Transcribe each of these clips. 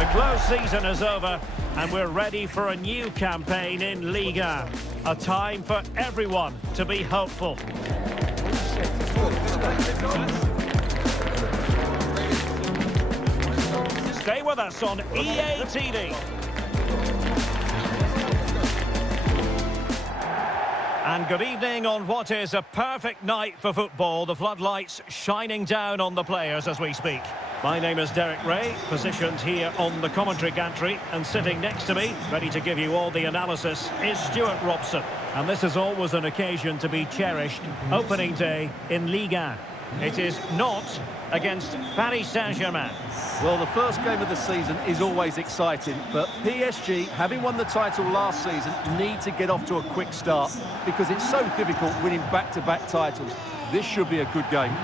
The close season is over and we're ready for a new campaign in Ligue. A time for everyone to be hopeful. Stay with us on EA TV. And good evening on what is a perfect night for football. The floodlights shining down on the players as we speak. My name is Derek Ray, positioned here on the commentary gantry, and sitting next to me, ready to give you all the analysis, is Stuart Robson. And this is always an occasion to be cherished. Opening day in Ligue 1. It is Nantes against Paris Saint-Germain. Well, the first game of the season is always exciting, but PSG, having won the title last season, need to get off to a quick start because it's so difficult winning back-to-back titles. This should be a good game.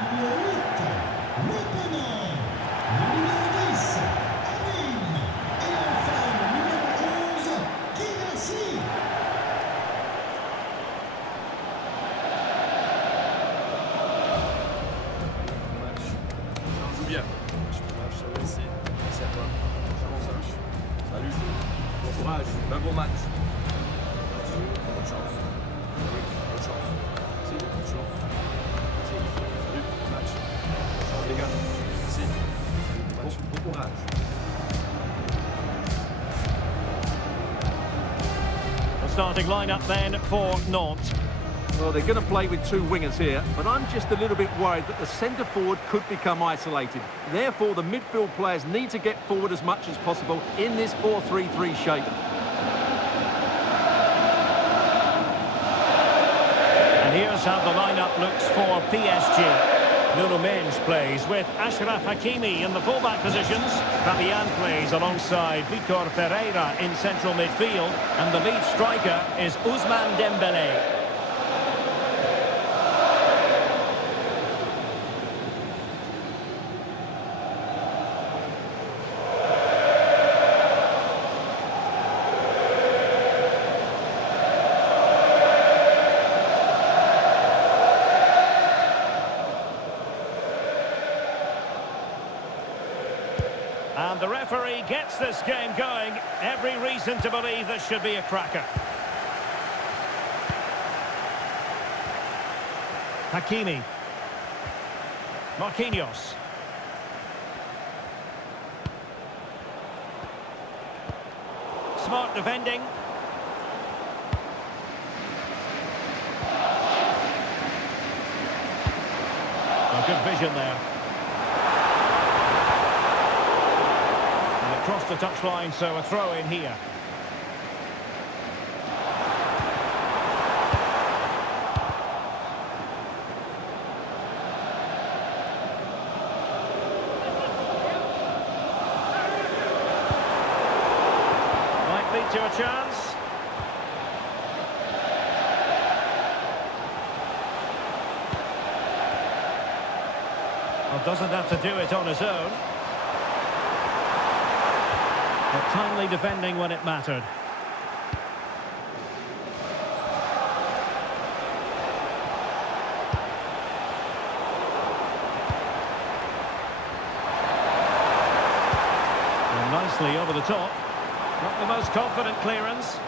Bien. Je te remercie. Merci à toi. Salut. Bon courage. Un bon match. Bonne chance. Bonne chance. Merci. Bonne chance. Merci. Salut. Bon match. Bonne chance les gars. Merci. Bon courage. The starting lineup then for Nantes. Well, they're going to play with two wingers here, but I'm just a little bit worried that the centre-forward could become isolated. Therefore, the midfield players need to get forward as much as possible in this 4-3-3 shape. And here's how the lineup looks for PSG. Nuno Mendes plays with Achraf Hakimi in the fullback positions. Fabian plays alongside Vitor Ferreira in central midfield. And the lead striker is Ousmane Dembélé. And the referee gets this game going. Every reason to believe this should be a cracker. Hakimi. Marquinhos. Smart defending. Oh, good vision there. Across the touchline, so a throw in here. Might lead to a chance. Well, doesn't have to do it on his own. But timely defending when it mattered. And nicely over the top. Not the most confident clearance.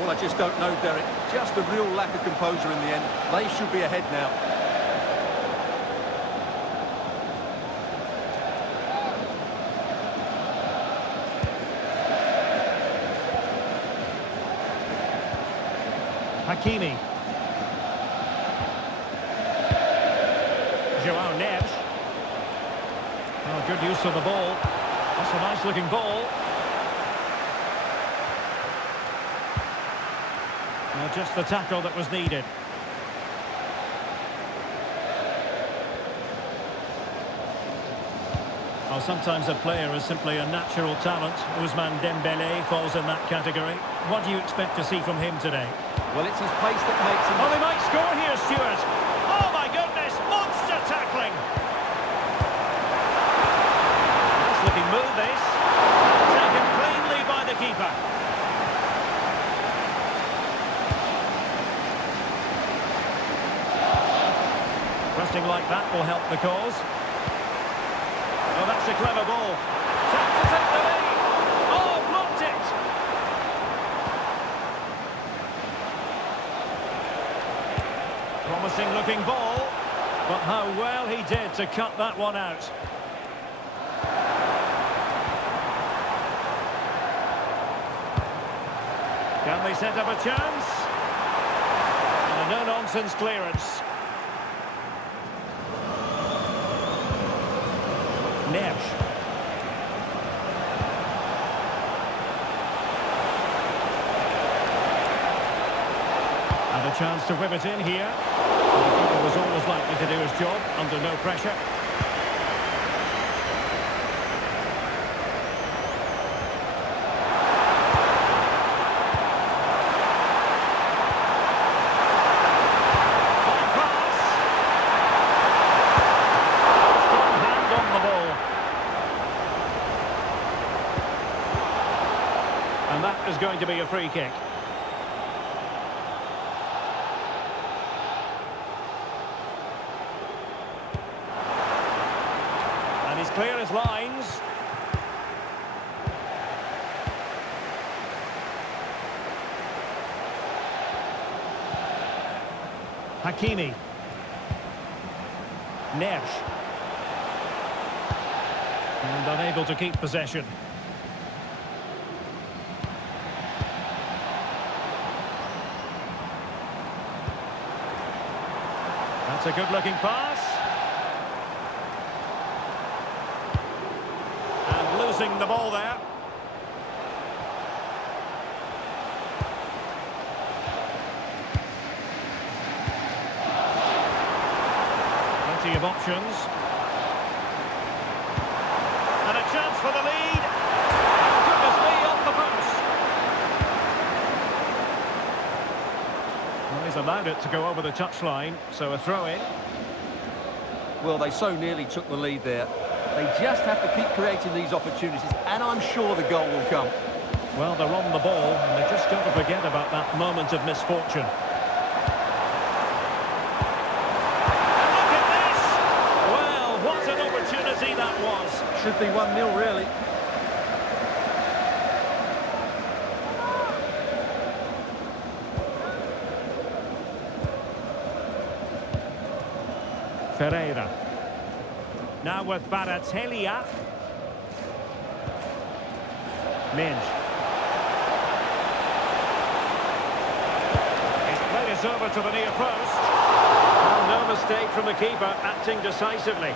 I just don't know, Derek. Just a real lack of composure in the end. They should be ahead now. Hakimi. João Neves. Oh, good use of the ball. That's a nice looking ball. Just the tackle that was needed. Well, sometimes a player is simply a natural talent. Ousmane Dembélé falls in that category. What do you expect to see from him today? Well, it's his pace that makes him... Oh, they might score here, Stuart. Oh, my goodness, monster tackling. Nice looking move, this. Taken cleanly by the keeper. Passing like that will help the cause. Oh, that's a clever ball. Time to take the lead. Oh, blocked it. Promising looking ball. But how well he did to cut that one out. Can they set up a chance? And a no-nonsense clearance. Neves. And a chance to whip it in here. The keeper was always likely to do his job under no pressure. Fine pass. Strong hand on the ball. And that is going to be a free kick. He's clear as lines. Hakimi. Neves. And unable to keep possession. That's a good-looking pass. Losing the ball there. Plenty of options. And a chance for the lead. Goodness me, off the post. Well, he's allowed it to go over the touchline, so a throw-in. Well, they so nearly took the lead there. They just have to keep creating these opportunities, and I'm sure the goal will come. Well, they're on the ball, and they've just got to forget about that moment of misfortune. And look at this! Well, what an opportunity that was. Should be 1-0, really. Ferreira. Now with Baratelia. Minge. He's played us over to the near post. Well, no mistake from the keeper, acting decisively.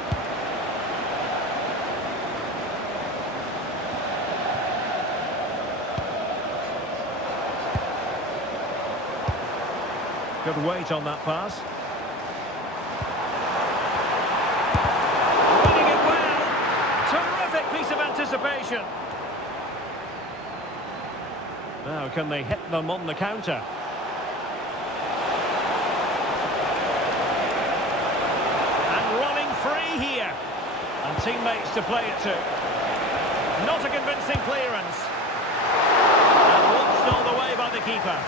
Good weight on that pass. Piece of anticipation. Now, can they hit them on the counter? And running free here. And teammates to play it to. Not a convincing clearance. And watched all the way by the keeper.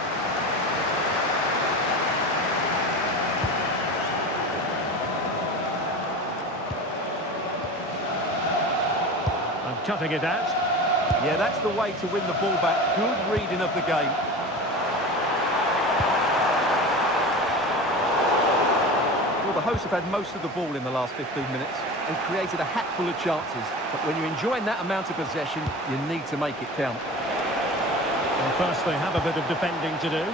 Cutting it out. Yeah, that's the way to win the ball back. Good reading of the game. Well, the hosts have had most of the ball in the last 15 minutes and created a hatful of chances. But when you're enjoying that amount of possession, you need to make it count. Well, first they have a bit of defending to do.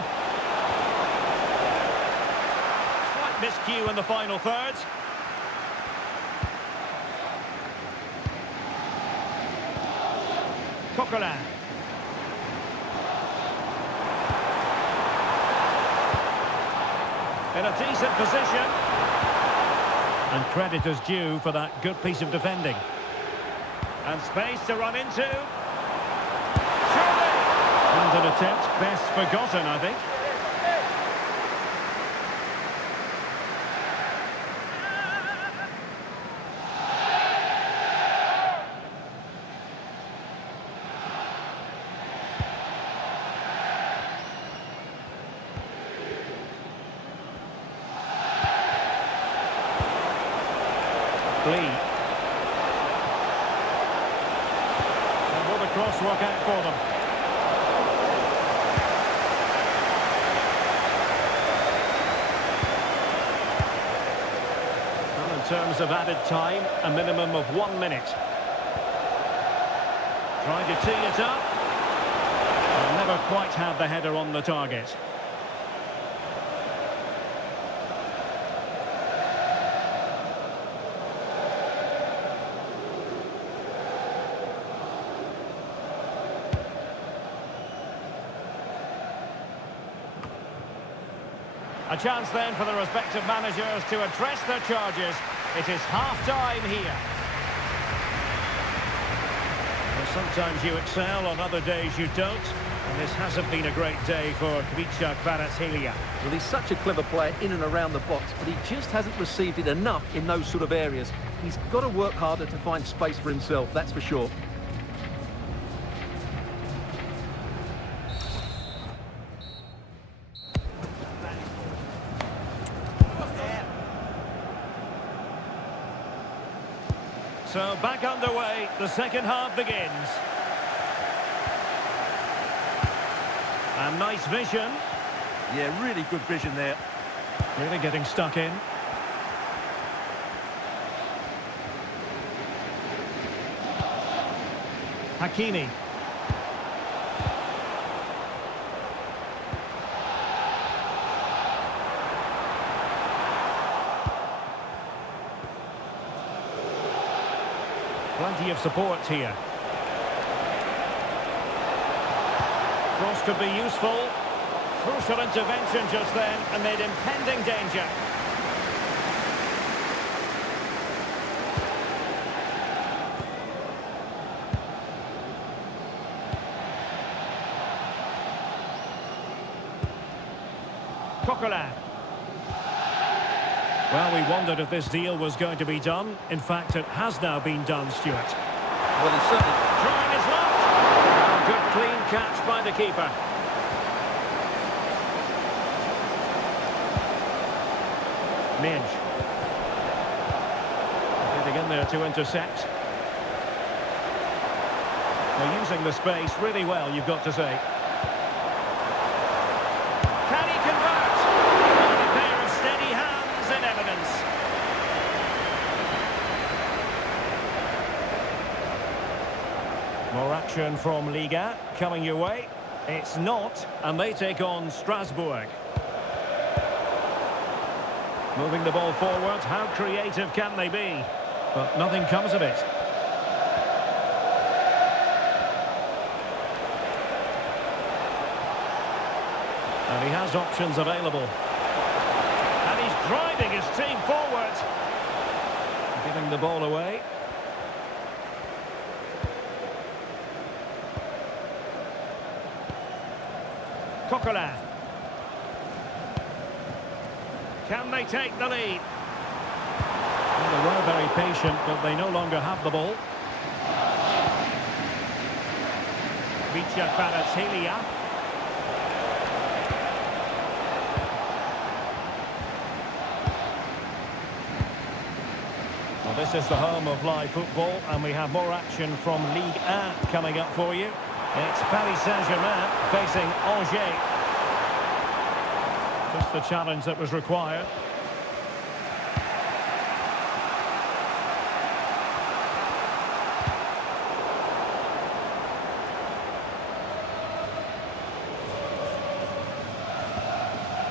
Slight miscue in the final third. Coquelin. In a decent position. And credit is due for that good piece of defending. And space to run into. Surely! And an attempt best forgotten, I think. Lee. And will the cross work out for them? Well, in terms of added time, a minimum of 1 minute. Trying to tee it up. They'll never quite have the header on the target. A chance then for the respective managers to address their charges. It is half-time here. Well, sometimes you excel, on other days you don't. And this hasn't been a great day for Kvaratskhelia. Well, he's such a clever player in and around the box, but he just hasn't received it enough in those sort of areas. He's got to work harder to find space for himself, that's for sure. So back underway, the second half begins. And nice vision. Yeah, really good vision there. Really getting stuck in. Hakimi. Plenty of support here. Cross could be useful. Crucial intervention just then amid impending danger. Coquelin. Well, we wondered if this deal was going to be done. In fact, it has now been done, Stuart. Well, he's certainly Trying his luck. Good clean catch by the keeper. Minge. Getting in there to intercept. They're using the space really well, you've got to say. Can he convert? And a pair of steady hands in evidence. More action from Ligue coming your way. It's not, and they take on Strasbourg. Moving the ball forward, how creative can they be? But nothing comes of it. And he has options available. And he's driving his team forward. Giving the ball away. Coquelin. Can they take the lead? Well, they were very patient, but they no longer have the ball. Kvaratskhelia. Well, this is the home of live football, and we have more action from Ligue 1 coming up for you. It's Paris Saint-Germain facing Angers. Just the challenge that was required.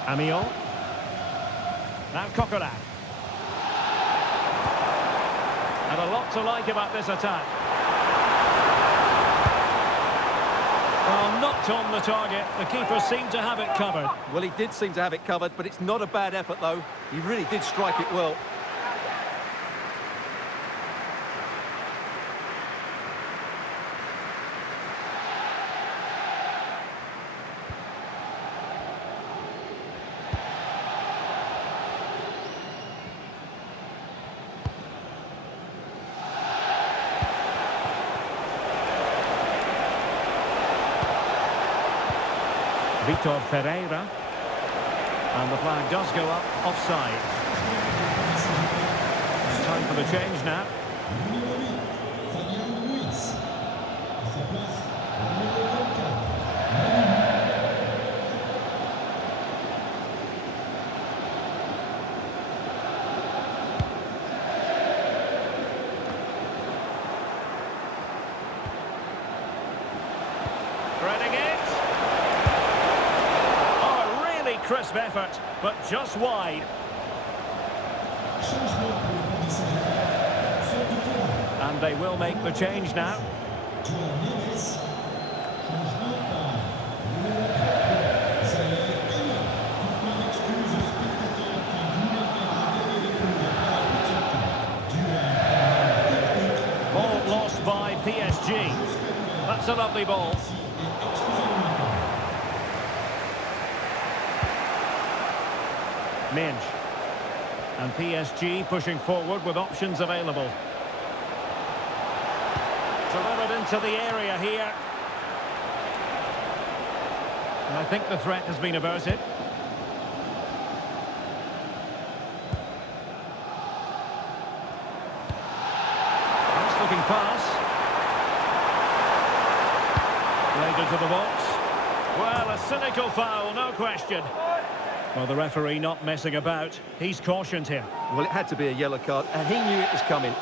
Amiot. Now Coquelin. And a lot to like about this attack. Well, not on the target. The keeper seemed to have it covered. Well, he did seem to have it covered, but it's not a bad effort, though. He really did strike it well. Vitor Ferreira. And the flag does go up offside. And time For the change now. Threading it. Oh, a really crisp effort, but just wide. And they will make the change now. Ball lost by PSG. That's a lovely ball. Minge. And PSG pushing forward with options available. Delivered into the area here. And I think the threat has been averted. Nice looking pass. Played into the box. Well, a cynical foul, no question. Well, the referee not messing about. He's cautioned him. Well, it had to be a yellow card, and he knew it was coming.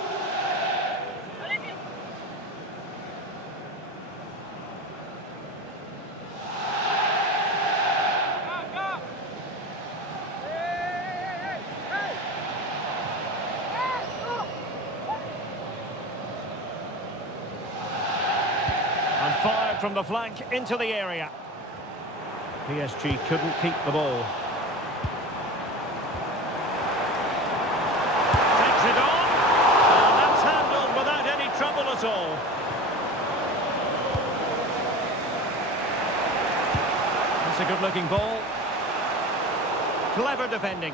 And fired from the flank into the area. PSG couldn't keep the ball. Takes it on. And that's handled without any trouble at all. That's a good-looking ball. Clever defending.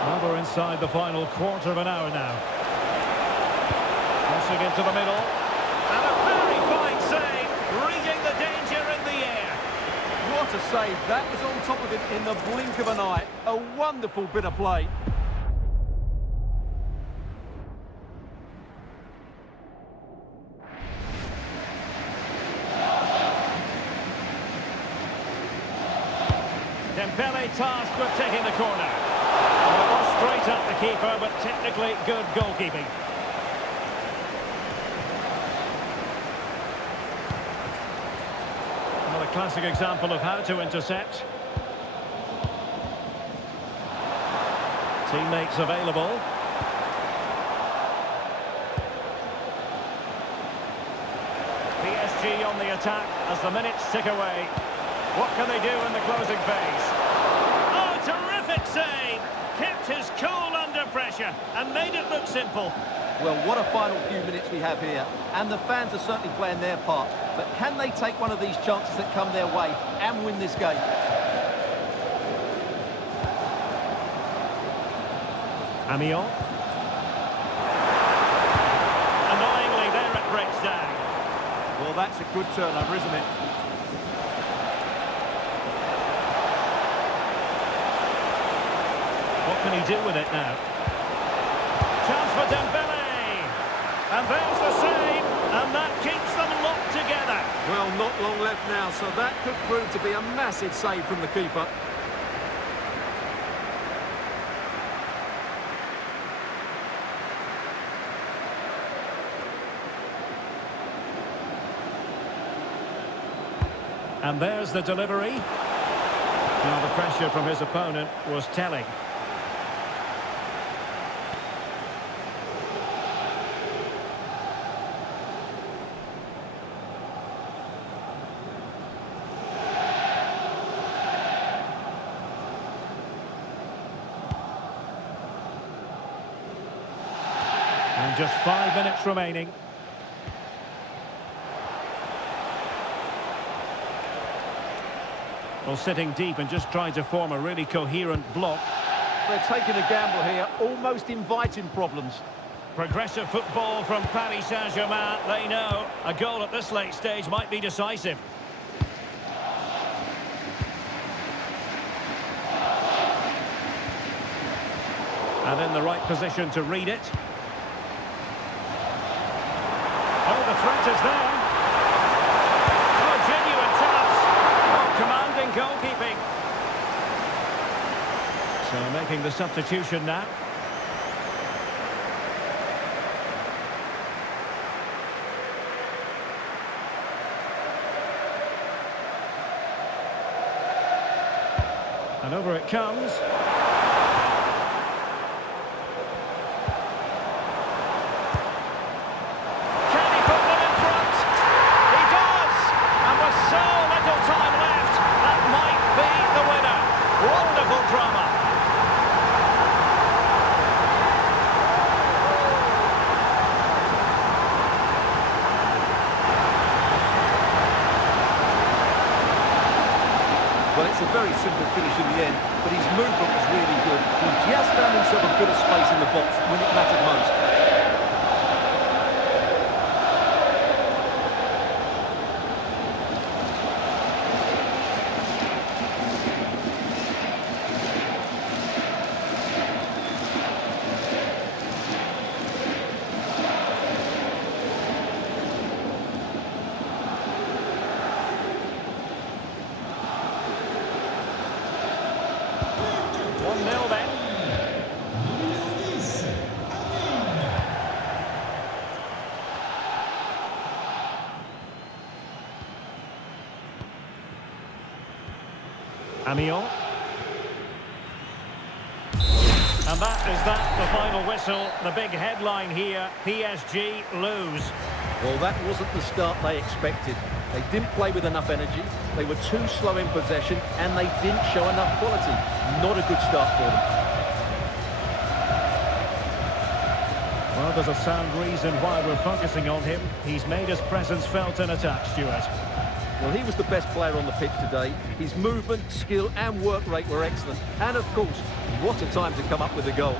Well, we're inside the final quarter of an hour now. Crossing into the middle. And a very fine save, reading the danger in the air. What a save. That was on top of it in the blink of an eye. A wonderful bit of play. Dembele tasked with taking the corner. Well, it was straight at the keeper, but technically good goalkeeping. Well, a classic example of how to intercept. Teammates available. PSG on the attack as the minutes tick away. What can they do in the closing phase? Oh, terrific save! Kept his cool under pressure and made it look simple. Well, what a final few minutes we have here. And the fans are certainly playing their part. But can they take one of these chances that come their way and win this game? Amiot. Annoyingly, there it breaks down. Well, that's a good turnover, isn't it? What can he do with it now? Chance for Dembele. And there's the save. And that keeps them locked together. Well, not long left now, so that could prove to be a massive save from the keeper. And there's the delivery. Now the pressure from his opponent was telling. And just 5 minutes remaining. Well, sitting deep and just trying to form a really coherent block. They're taking a gamble here, almost inviting problems. Progressive football from Paris Saint-Germain. They know a goal at this late stage might be decisive. And in the right position to read it. Oh, the threat is there. Oh, genuine chance. Oh, commanding goalkeeping. So making the substitution now. And over it comes. Can he put one in front? He does! And with so little time left, that might be the winner. Wonderful drama. Well, it's a very simple finish in the end, but his movement was really good. He just found himself a bit of space in the box when it mattered most. Amiot. And that, the final whistle. The big headline here, PSG lose. Well, that wasn't the start they expected. They didn't play with enough energy, they were too slow in possession, and they didn't show enough quality. Not a good start for them. Well, there's a sound reason why we're focusing on him. He's made his presence felt in attack, Stuart. Well, he was the best player on the pitch today. His movement, skill and work rate were excellent. And, of course, what a time to come up with a goal.